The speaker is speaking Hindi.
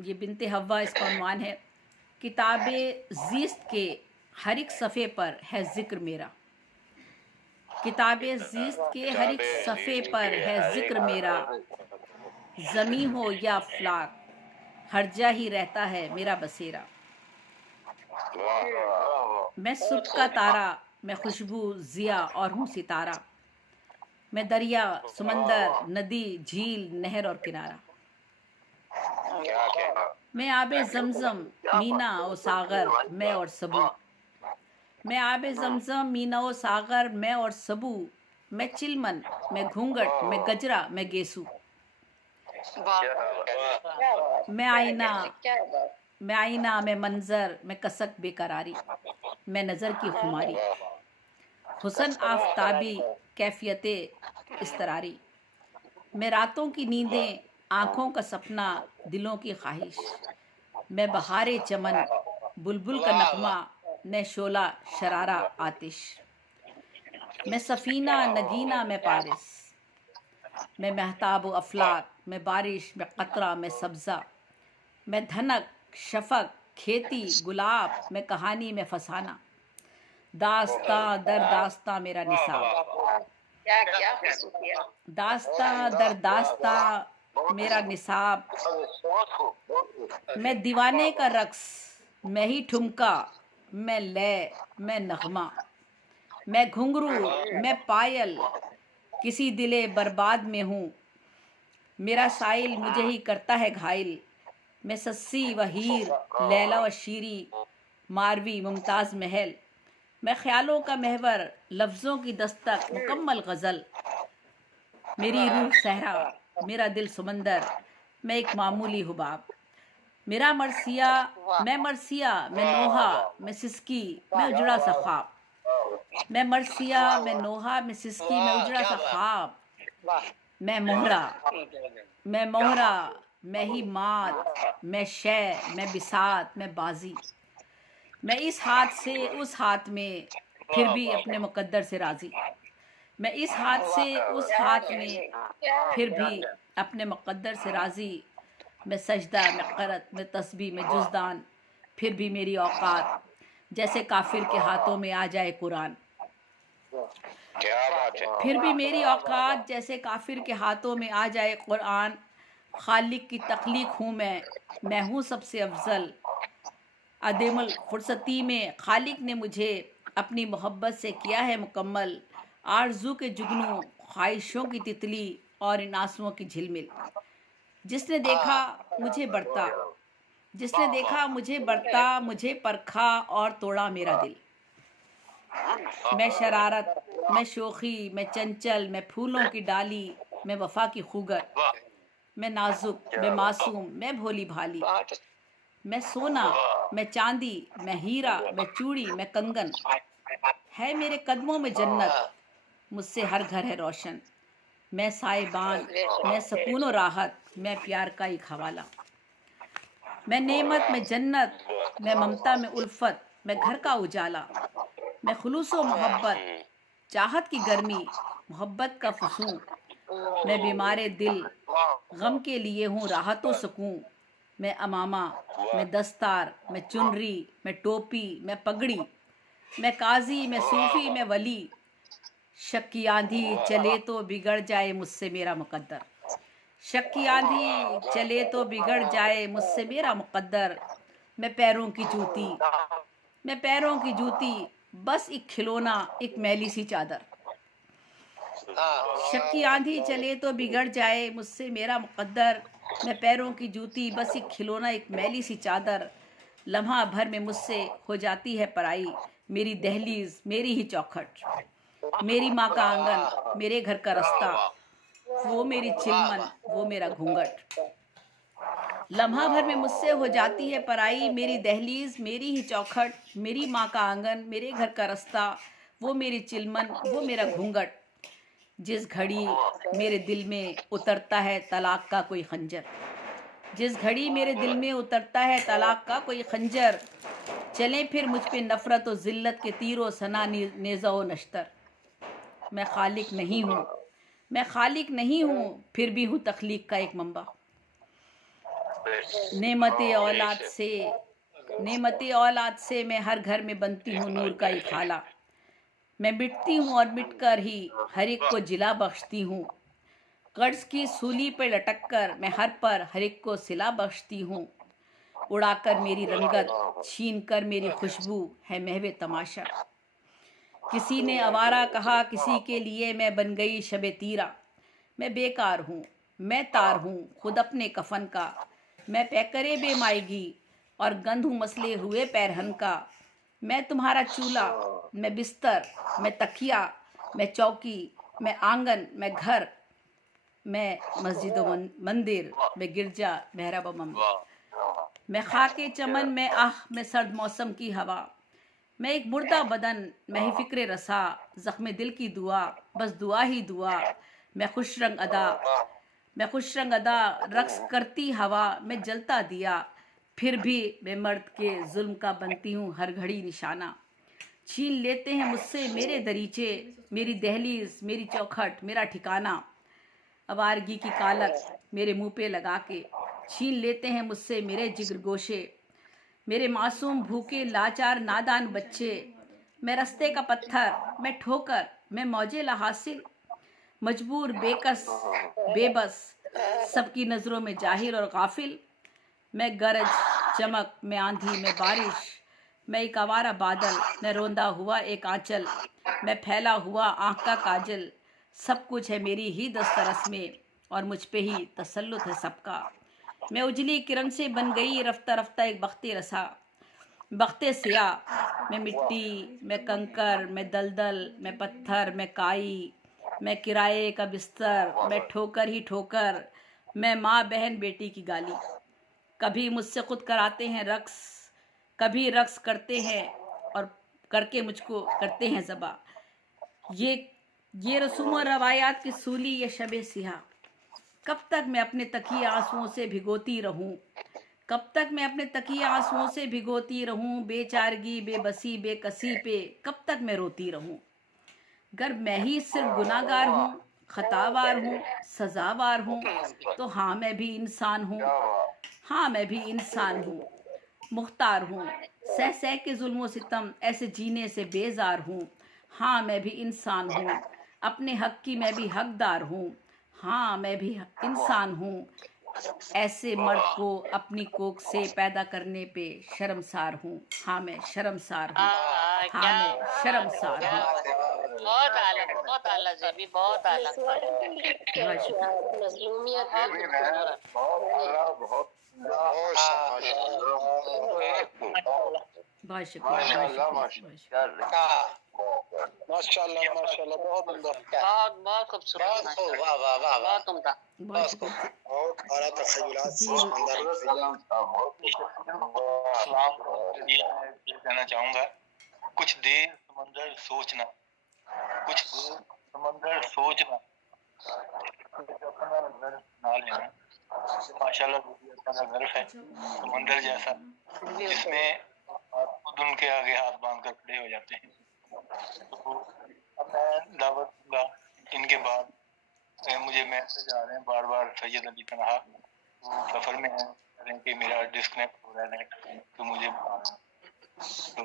ये बिनते हव्वा इसका उन्वान है। किताबे ज़ीस्त के हर एक सफ़े पर है ज़िक्र मेरा, किताबे ज़ीस्त के हर एक सफ़े पर है ज़िक्र मेरा। ज़मी हो या अफ़लाक हर जा ही रहता है मेरा बसेरा। मैं सुबह का तारा, मैं खुशबू ज़िया और हूँ सितारा। मैं दरिया, समंदर, नदी, झील, नहर और किनारा। मैं आबे ज़मज़म, मीना और सागर, मैं और सबू। मैं आबे ज़मज़म, मीना और सागर, मैं और सबू। मैं चिलमन, मैं घूंघट, मैं गजरा, मैं गेसू। मैं आईना, मैं आईना, मैं मंजर, मैं कसक बेकरारी। मैं नज़र की खुमारी, हुस्न आफ़ताबी, कैफियते इस्तरारी। मैं रातों की नींदें, आँखों का सपना, दिलों की ख्वाहिश। मैं बहारे चमन, बुलबुल का नगमा, मैं शोला शरारा आतिश। मैं सफ़ीना नगीना, मैं पारिस। मैं महताब व अफलाक, मैं बारिश, मैं कतरा, मैं सब्ज़ा। मैं धनक, शफक, खेती, गुलाब, मैं कहानी, मैं फसाना। दास्तां दर दास्तां मेरा निसाब, दास्तां दर दास्तां मेरा निसाब। मैं दीवाने का रक्स, मैं ही ठुमका, मैं लय, मैं नगमा। मैं घुंघरू, मैं पायल, किसी दिले बर्बाद में हूँ। मेरा साइल मुझे ही करता है घायल। मैं सस्सी व हीर, लैला व शीरी, मारवी मुमताज़ महल। मैं ख्यालों का महवर, लफ्ज़ों की दस्तक, मुकम्मल गज़ल। मेरी रूह सहरा, मेरा दिल समंदर, मैं एक मामूली हुबाब। मेरा मरसिया, मैं मरसिया, मैं नोहा, मैं सिसकी, मैं उजड़ा सा ख्वाब। मैं मरसिया, मैं नोहा, मैं सिसकी, मैं उजड़ा सा ख्वाब। मैं मोहरा, मैं मोहरा, मैं ही मात, मैं शय, मैं बिसात, मैं बाजी। मैं इस हाथ से उस हाथ में, फिर भी अपने मुकद्दर से राज़ी। मैं इस हाथ से उस हाथ में, फिर भी अपने मुकद्दर से राज़ी। मैं सजदा, मैं क़रत, मैं तस्बीह, मैं जुज़दान, फिर भी मेरी औकात जैसे काफिर के हाथों में आ जाए कुरान। फिर भी मेरी औकात जैसे काफिर के हाथों में आ जाए कुरान। खालिक की तख्लीक हूँ मैं हूँ सबसे अफजल। अदमुल फुर्सती में खालिक ने मुझे अपनी मोहब्बत से किया है मुकम्मल। आरज़ू के जुगनू, ख्वाहिशों की तितली और इन आंसुओं की झिलमिल। जिसने देखा मुझे बढ़ता, जिसने देखा मुझे बढ़ता, मुझे परखा और तोड़ा मेरा दिल। मैं शरारत, मैं शोखी, मैं चंचल, मैं फूलों की डाली, मैं वफा की खूगर। मैं नाजुक, मैं मासूम, मैं भोली भाली। मैं सोना, मैं चांदी, मैं हीरा, मैं चूड़ी, मैं कंगन। है मेरे कदमों में जन्नत, मुझसे हर घर है रोशन। मैं साइबान, मैं सुकून और राहत, मैं प्यार का एक हवाला। मैं नेमत में जन्नत, मैं ममता में उल्फत, मैं घर का उजाला। मैं खुलूस व मोहब्बत, चाहत की गर्मी, मोहब्बत का फसूं। मैं बीमारे दिल, गम के लिए हूँ राहत व सुकून। मैं अमामा, मैं दस्तार, मैं चुनरी, मैं टोपी, मैं पगड़ी। मैं काजी, मैं सूफी, मैं वली। शक की आंधी चले तो बिगड़ जाए मुझसे मेरा मुकद्दर। शक की आंधी चले तो बिगड़ जाए मुझसे मेरा मुकद्दर। मैं पैरों की जूती, मैं पैरों की जूती, बस एक खिलौना, एक मैली सी चादर। शक की आंधी चले तो बिगड़ जाए मुझसे मेरा मुकद्दर। मैं पैरों की जूती, बस एक खिलौना, एक मैली सी चादर। लम्हा भर में मुझसे हो जाती है पराई। मेरी दहलीज, मेरी ही चौखट, मेरी माँ का आंगन, मेरे घर का रास्ता, वो मेरी चिलमन, वो मेरा घूंघट। लम्हा भर में मुझसे हो जाती है पराई। मेरी दहलीज, मेरी ही चौखट, मेरी माँ का आंगन, मेरे घर का रास्ता, वो मेरी चिलमन, वो मेरा घूंघट। जिस घड़ी मेरे दिल में उतरता है तलाक का कोई खंजर, जिस घड़ी मेरे दिल में उतरता है तलाक का कोई खंजर। चलें फिर मुझ पे नफ़रत व ज़िल्लत के तीरों सना नेज़ा व नश्तर। मैं खालिक नहीं हूँ, मैं खालिक नहीं हूँ, फिर भी हूँ तख्लीक का एक मंबा। नेमत औलाद से नेमत औलाद से मैं हर घर में बनती हूँ नूर का एक हाला। मैं मिटती हूँ और मिटकर ही हर एक को जिला बख्शती हूँ। कर्ज की सूली पे लटक कर मैं हर पर हर एक को सिला बख्शती हूँ। उड़ाकर मेरी रंगत, छीन कर मेरी खुशबू है महवे तमाशा। किसी ने आवारा कहा किसी के लिए मैं बन गई शबे तीरा। मैं बेकार हूँ, मैं तार हूँ खुद अपने कफन का। मैं पैकरे बेमायगी और गंध हूँ मसले हुए पैरहन का। मैं तुम्हारा चूल्हा, मैं बिस्तर, मैं तकिया, मैं चौकी, मैं आंगन, मैं घर, मैं मस्जिद व मंदिर, मैं गिरजा, मेहराब व मंदिर। मैं खाके चमन में मैं सर्द मौसम की हवा। मैं एक मुर्दा बदन, मैं ही फिक्र रसा, जख्म दिल की दुआ, बस दुआ ही दुआ। मैं खुश रंग अदा, मैं खुश रंग अदा, रक्स करती हवा, मैं जलता दिया। फिर भी मैं मर्द के जुल्म का बनती हूँ हर घड़ी निशाना। छीन लेते हैं मुझसे मेरे दरीचे, मेरी दहलीज, मेरी चौखट, मेरा ठिकाना। आवारगी की कालक मेरे मुंह पे लगा के छीन लेते हैं मुझसे मेरे जिगर गोशे। मेरे मासूम भूखे लाचार नादान बच्चे। मैं रस्ते का पत्थर, मैं ठोकर, मैं मौजे ला हासिल, मजबूर, बेकस, बेबस, सबकी नज़रों में जाहिर और गाफिल। मैं गरज, चमक, मैं आंधी, मैं बारिश, मैं एक आवारा बादल, मैं रोंदा हुआ एक आंचल, मैं फैला हुआ आँख का काजल। सब कुछ है मेरी ही दस्तरस में और मुझ पे ही तसल्लुत है सबका। मैं उजली किरण से बन गई रफ्ता रफ्ता एक बख्ते रसा, बख्ते सिया। मैं मिट्टी, मैं कंकर, मैं दलदल, मैं पत्थर, मैं काई, मैं किराए का बिस्तर, मैं ठोकर ही ठोकर, मैं माँ बहन बेटी की गाली। कभी मुझसे खुद कराते हैं रक्स, कभी रक्स करते हैं और करके मुझको करते हैं ज़बा। ये ये रसूम और रवायात की सूली, ये शबे सिहा। कब तक मैं अपने तकिए आंसुओं से भिगोती रहूं, कब तक मैं अपने तकिए आंसुओं से भिगोती रहूं। बेचारगी, बेबसी, बेकसी पे कब तक मैं रोती रहूं। गर मैं ही सिर्फ गुनाहगार हूँ, खतावार हूँ, सजावार हूँ, तो हाँ मैं भी इंसान हूँ। हाँ मैं भी इंसान हूँ, मुख्तार हूँ। सह सह के जुल्म सितम ऐसे जीने से बेजार हूँ। हाँ मैं भी इंसान हूँ, अपने हक की मैं भी हकदार हूँ। हाँ मैं भी इंसान हूँ, ऐसे मर्द को अपनी कोख से पैदा करने पे शर्मसार हूँ। हाँ मैं शर्मसार हूँ। हाँ क्या मैं बात है, शर्मसार क्या हूँ। बात है। बहुत आला जी भी बहुत आला, बहुत शुक्रिया। मजलूमियत बहुत आला, बहुत बहुत शाबाश, बहुत शुक्रिया। माशाल्लाह बहुत शुक्रिया। माशाल्लाह माशाल्लाह माशाल्लाह, बहुत उम्दा, बहुत खूबसूरत, वाह वाह वाह, बहुत उम्दा। बहुत शुक्रिया बहुत आला तखय्युलात, जी। कहना चाहूंगा, कुछ देर समंदर सोचना, कुछ देर समंदर सोचना, अपना घर बना लेना। माशाल्लाह का घर है समंदर जैसा, जिसमें आप खुद उनके आगे हाथ बांध कर खड़े हो जाते हैं। तो अब मैं दावत दूंगा इनके बाद, मुझे मैसेज आ रहे हैं बार बार, सैयद अली तनहा वो सफर में है, कि मेरा डिस्कनेक्ट हो रहा है नेट, तो मुझे तो